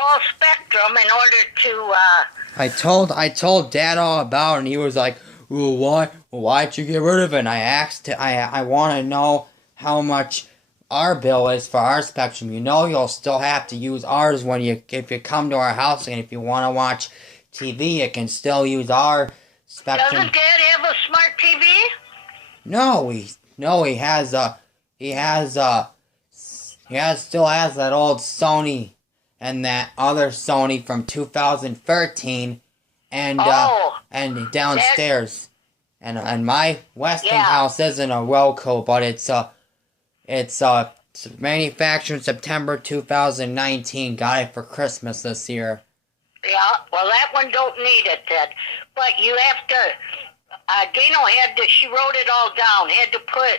call Spectrum in order to, I told Dad all about it, and he was like, "Well, why'd you get rid of it?" And I want to know how much our bill is for our Spectrum. You know, you'll still have to use ours if you come to our house, and if you want to watch TV, you can still use our Spectrum. doesn't Dad have a smart TV? No, he has still has that old Sony and that other Sony from 2013, and Oh, that, downstairs, and my yeah. Westinghouse isn't a Roku, but it's manufactured September 2019. Got it for Christmas this year. Yeah, well, that one don't need it then. But you have to, Dano she wrote it all down, had to put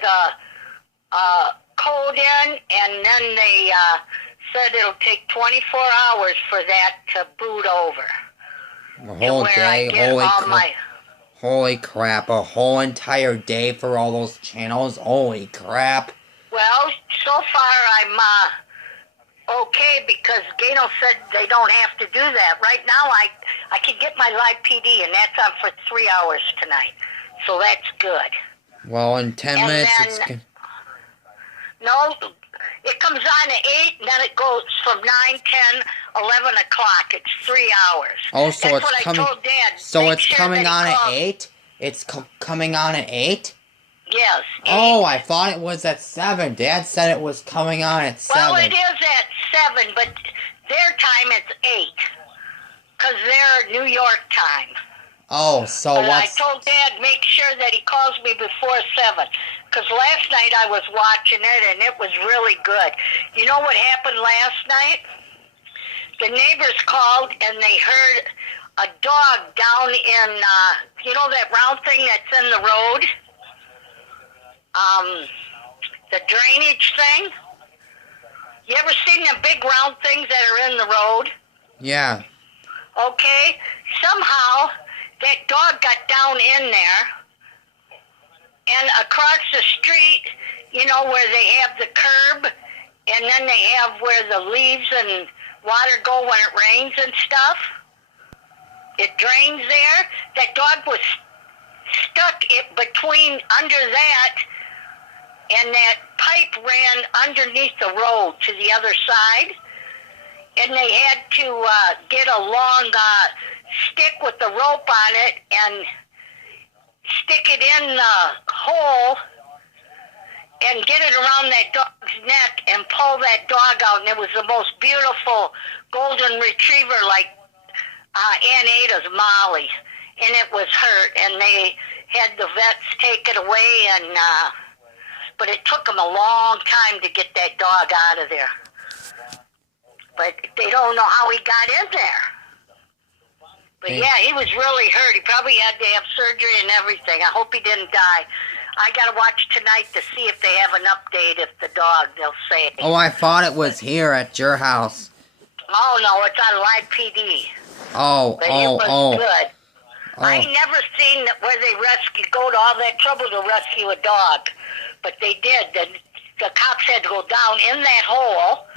code in, and then they said it'll take 24 hours for that to boot over. A whole day, holy crap, a whole entire day for all those channels, holy crap. Well, so far I'm okay, because Gano said they don't have to do that. Right now I can get my live PD, and that's on for 3 hours tonight. So that's good. Well, in 10 and minutes then, no, it comes on at 8, and then it goes from 9, 10, 11 o'clock. It's 3 hours. Oh, so that's it's what coming. I told Dad. So Make it's sure coming that on he at calls. 8. It's coming on at 8. Yes. 8. Oh, I thought it was at 7. Dad said it was coming on at 7. Well, it is at 7, but their time it's 8, because they're New York time. Oh, so but what's... I told Dad, make sure that he calls me before 7, because last night I was watching it, and it was really good. You know what happened last night? The neighbors called, and they heard a dog down in, you know that round thing that's in the road? The drainage thing? You ever seen them big round things that are in the road? Yeah. Okay. Somehow, that dog got down in there, and across the street, you know, where they have the curb, and then they have where the leaves and water go when it rains and stuff. It drains there. That dog was stuck between under that, and that pipe ran underneath the road to the other side, and they had to get a long stick with the rope on it and stick it in the hole and get it around that dog's neck and pull that dog out. And it was the most beautiful golden retriever, like Aunt Ada's Molly, and it was hurt, and they had the vets take it away, and but it took them a long time to get that dog out of there. But they don't know how he got in there. But yeah, he was really hurt. He probably had to have surgery and everything. I hope he didn't die. I got to watch tonight to see if they have an update, if the dog, they'll say. Oh, I thought it was here at your house. Oh, no, it's on Live PD. Oh, but it was good. Oh. I never seen where they go to all that trouble to rescue a dog. But they did. The cops had to go down in that hole.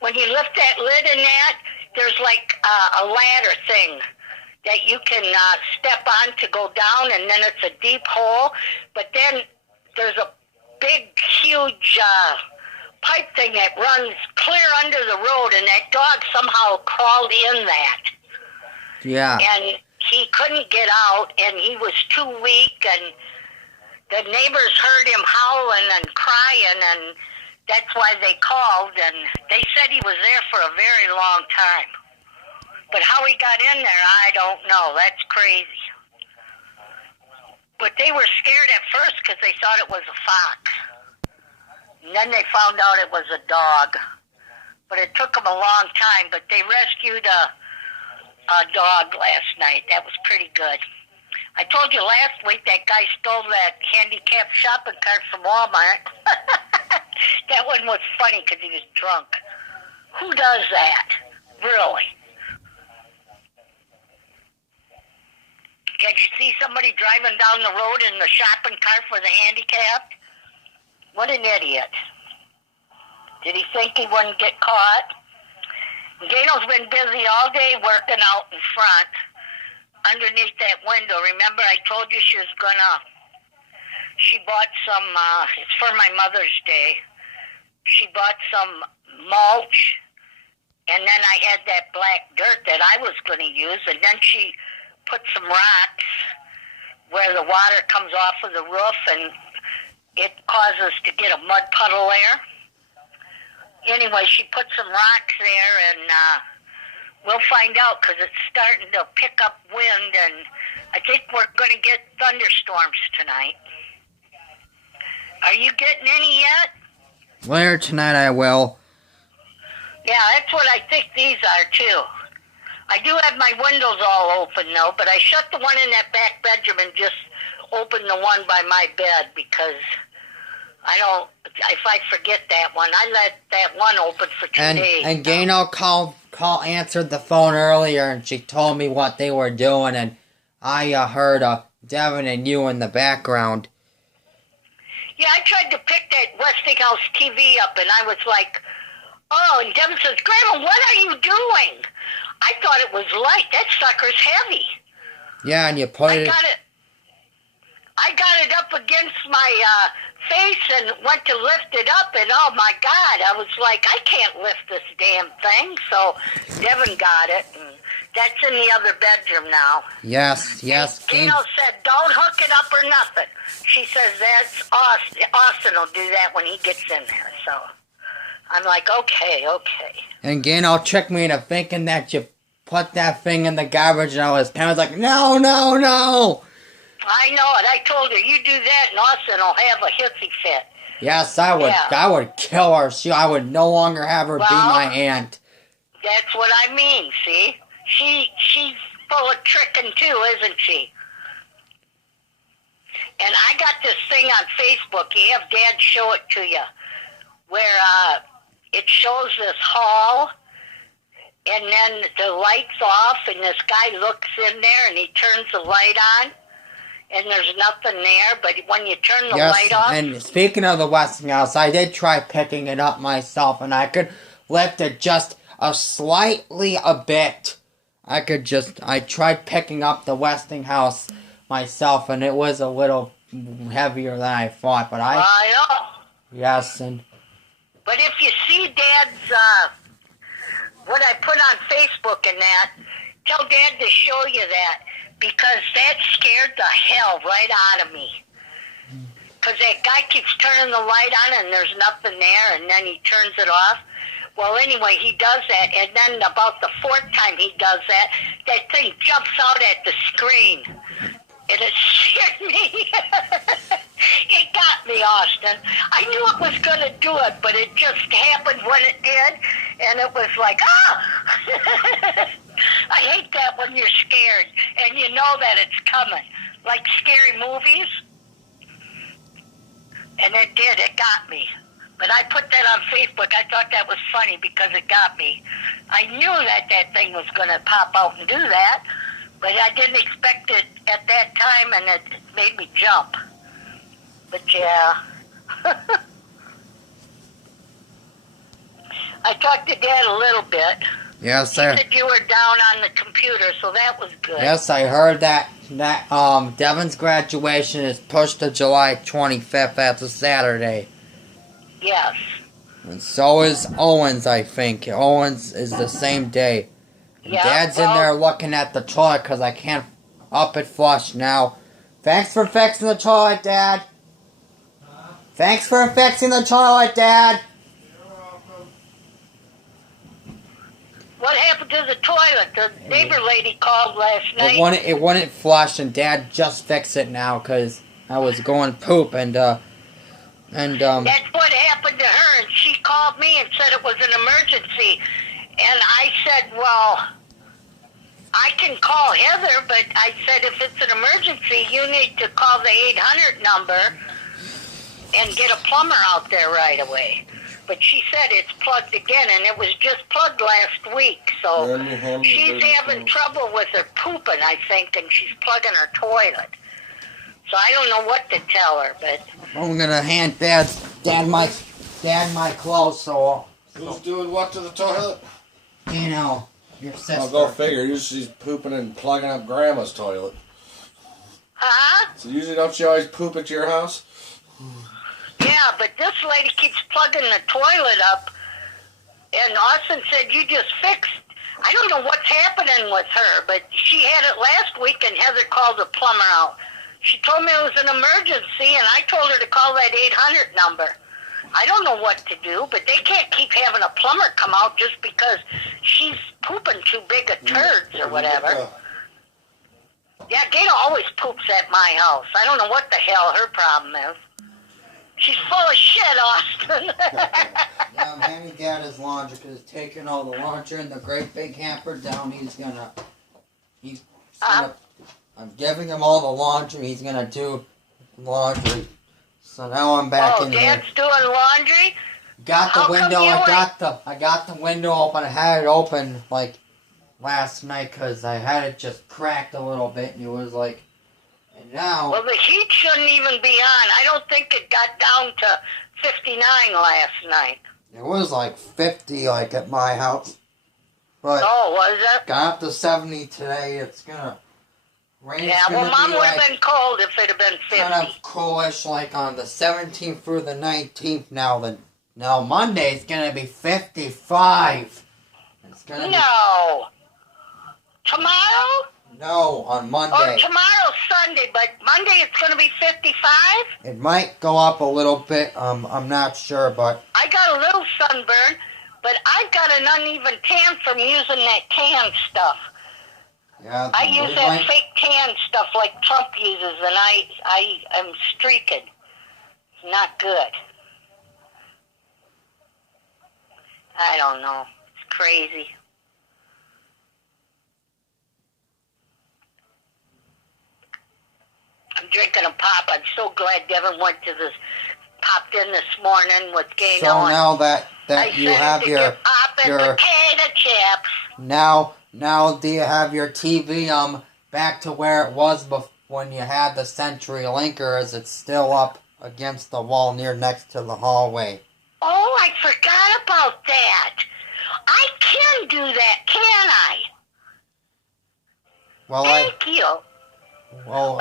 When you lift that lid in that, there's like a ladder thing that you can step on to go down, and then it's a deep hole. But then there's a big, huge pipe thing that runs clear under the road, and that dog somehow crawled in that. Yeah. And he couldn't get out, and he was too weak, and the neighbors heard him howling and crying, and that's why they called, and they said he was there for a very long time. But how he got in there, I don't know. That's crazy. But they were scared at first because they thought it was a fox. And then they found out it was a dog. But it took them a long time. But they rescued a dog last night. That was pretty good. I told you last week that guy stole that handicapped shopping cart from Walmart. That one was funny because he was drunk. Who does that? Really? Did you see somebody driving down the road in the shopping cart for the handicapped? What an idiot. Did he think he wouldn't get caught? I've been busy all day working out in front, underneath that window. Remember I told you she bought some, it's for my Mother's Day. She bought some mulch, and then I had that black dirt that I was going to use, and then she put some rocks where the water comes off of the roof, and it causes to get a mud puddle there. Anyway, she put some rocks there, and we'll find out because it's starting to pick up wind, and I think we're going to get thunderstorms tonight. Are you getting any yet? Later tonight I will. Yeah, that's what I think these are, too. I do have my windows all open, though, but I shut the one in that back bedroom and just opened the one by my bed because if I forget that one, I let that one open for 2 days. And Gaino answered the phone earlier, and she told me what they were doing, and I heard Devin and you in the background. Yeah, I tried to pick that Westinghouse TV up, and I was like, oh, and Devin says, Grandma, what are you doing? I thought it was light. That sucker's heavy. Yeah, and you put it... I got it up against my face and went to lift it up, and oh my God, I was like, I can't lift this damn thing. So Devin got it, and that's in the other bedroom now. Yes. Gino said, don't hook it up or nothing. She says, that's Austin. Austin will do that when he gets in there. So I'm like, okay. And Gaino tricked me into thinking that you put that thing in the garbage, and I was kind of like, no. I know it. I told her, you do that, and Austin will have a hissy fit. Yes, I would. Yeah. I would kill her. I would no longer have her be my aunt. That's what I mean, see? She's full of tricking, too, isn't she? And I got this thing on Facebook. You have Dad show it to you, where it shows this hall, and then the light's off, and this guy looks in there, and he turns the light on. And there's nothing there, but when you turn the light off... And speaking of the Westinghouse, I did try picking it up myself, and I could lift it just a bit. I tried picking up the Westinghouse myself, and it was a little heavier than I thought, but I know. Yes, and... But if you see Dad's, what I put on Facebook and that, tell Dad to show you that. Because that scared the hell right out of me. Because that guy keeps turning the light on and there's nothing there, and then he turns it off. Well, anyway, he does that, and then about the fourth time he does that, that thing jumps out at the screen. And it scared me. It got me, Austin. I knew it was going to do it, but it just happened when it did, and it was like, ah! I hate that when you're scared, and you know that it's coming. Like scary movies. And it did. It got me. But I put that on Facebook. I thought that was funny because it got me. I knew that thing was going to pop out and do that, but I didn't expect it at that time, and it made me jump. But yeah. I talked to Dad a little bit. Yes, sir. He said you were down on the computer, so that was good. Yes, I heard that Devin's graduation is pushed to July 25th. That's a Saturday. Yes. And so is Owen's, I think. Owen's is the same day. Yeah, Dad's in there looking at the toilet because I can't up it flush now. Thanks for fixing the toilet, Dad. Thanks for fixing the toilet, Dad. What happened to the toilet? The neighbor lady called last night. It wouldn't flush, and Dad just fixed it now because I was going poop, and That's what happened to her, and she called me and said it was an emergency. And I said, well, I can call Heather, but I said if it's an emergency, you need to call the 800 number and get a plumber out there right away. But she said it's plugged again, and it was just plugged last week. So she's having trouble with her pooping, I think, and she's plugging her toilet. So I don't know what to tell her, but I'm gonna hand Dad my clothes. So who's doing what to the toilet? You know, Your sister. I'll go figure. Usually she's pooping and plugging up Grandma's toilet. Huh? So usually don't she always poop at your house? Yeah, but this lady keeps plugging the toilet up, and Austin said you just fixed. I don't know what's happening with her, but she had it last week, and Heather called the plumber out. She told me it was an emergency, and I told her to call that 800 number. I don't know what to do, but they can't keep having a plumber come out just because she's pooping too big of turds or whatever. Yeah, Gator always poops at my house. I don't know what the hell her problem is. She's full of shit, Austin. Yeah, Manny got his laundry because he's taking all the laundry in the great big hamper down. He's gonna, I'm giving him all the laundry. He's gonna do laundry. So now I'm back in here. Dad's doing laundry? Got the window. I got the window open. I had it open like last night because I had it just cracked a little bit, and it was like, and now. Well, the heat shouldn't even be on. I don't think it got down to 59 last night. It was like 50, like at my house. But oh, was it? Got up to 70 today. It's gonna rain. Yeah, well, Mom would have been cold if it had been 50. Kind of coolish, like on the 17th through the 19th. Now Monday's gonna be 55. It's gonna no. Tomorrow? No, on Monday. Oh, tomorrow's Sunday, but Monday it's going to be 55? It might go up a little bit. I'm not sure, but I got a little sunburn, but I've got an uneven tan from using that tan stuff. Yeah, I use that fake tan stuff like Trump uses, and I am streaking. It's not good. I don't know. It's crazy. I'm drinking a pop. I'm so glad Devin popped in this morning with Gano. So now that you have your pop and potato chips. Now do you have your TV back to where it was when you had the CenturyLink, or is it still up against the wall next to the hallway? Oh, I forgot about that. I can do that, can I? Well, Thank you. Well,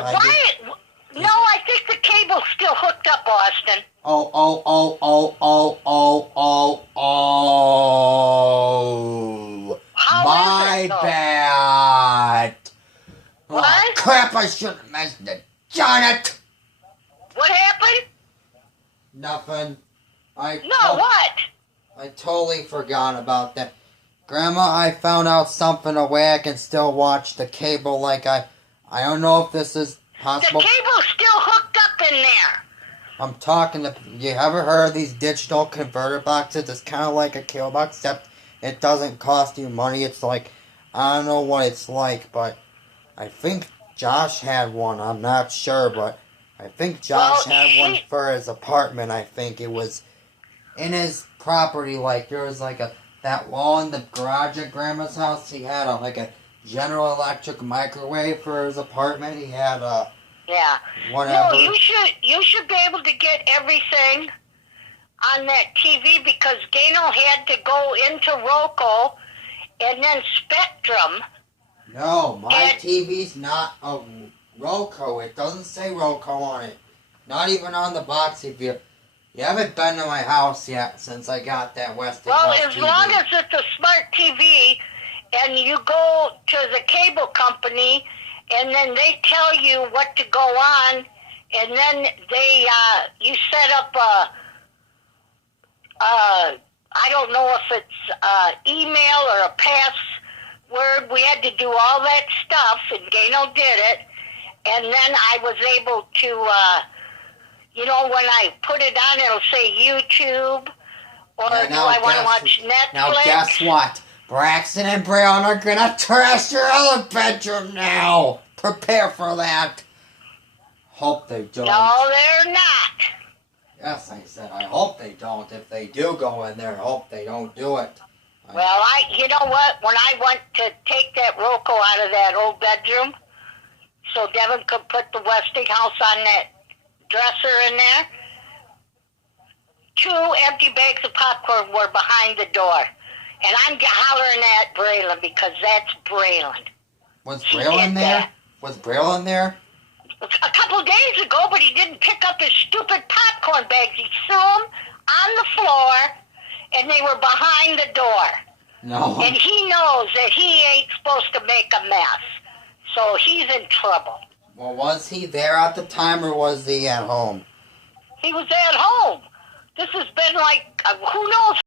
No, I think the cable's still hooked up, Austin. Oh. My bad. What? Oh, crap, I should have mentioned it. Darn it! What happened? Nothing. What? I totally forgot about that. Grandma, I found out something, a way I can still watch the cable like I don't know if this is possible. The cable's still hooked up in there. I'm talking to... You ever heard of these digital converter boxes? It's kind of like a cable box, except it doesn't cost you money. It's like... I don't know what it's like, but... I think Josh had one. I'm not sure, but... I think Josh had one for his apartment. I think it was... in his property, like, there was like that wall in the garage at Grandma's house. He had a General Electric microwave for his apartment. He had yeah. Whatever. No, you should be able to get everything on that TV because Gano had to go into Roku and then Spectrum. No, my TV's not a Roku. It doesn't say Roku on it. Not even on the box. If you haven't been to my house yet since I got that Westinghouse Well, as TV. long as it's a smart TV and you go to the cable company and then they tell you what to go on and then you set up I don't know if it's email or a password. We had to do all that stuff and Gano did it. And then I was able to when I put it on, it'll say YouTube, or do I want to watch Netflix? Now, guess what? Braxton and Brown are gonna trash your other bedroom now. Prepare for that. Hope they don't. No, they're not. Yes, I said, I hope they don't. If they do go in there, I hope they don't do it. Well, you know what? When I went to take that Roku out of that old bedroom, so Devin could put the Westinghouse on that dresser in there, 2 empty bags of popcorn were behind the door. And I'm hollering at Braylon because that's Braylon. Was He Braylon did there? that. Was Braylon there? A couple days ago, but he didn't pick up his stupid popcorn bags. He threw them on the floor, and they were behind the door. No. And he knows that he ain't supposed to make a mess. So he's in trouble. Well, was he there at the time or was he at home? He was at home. This has been like, who knows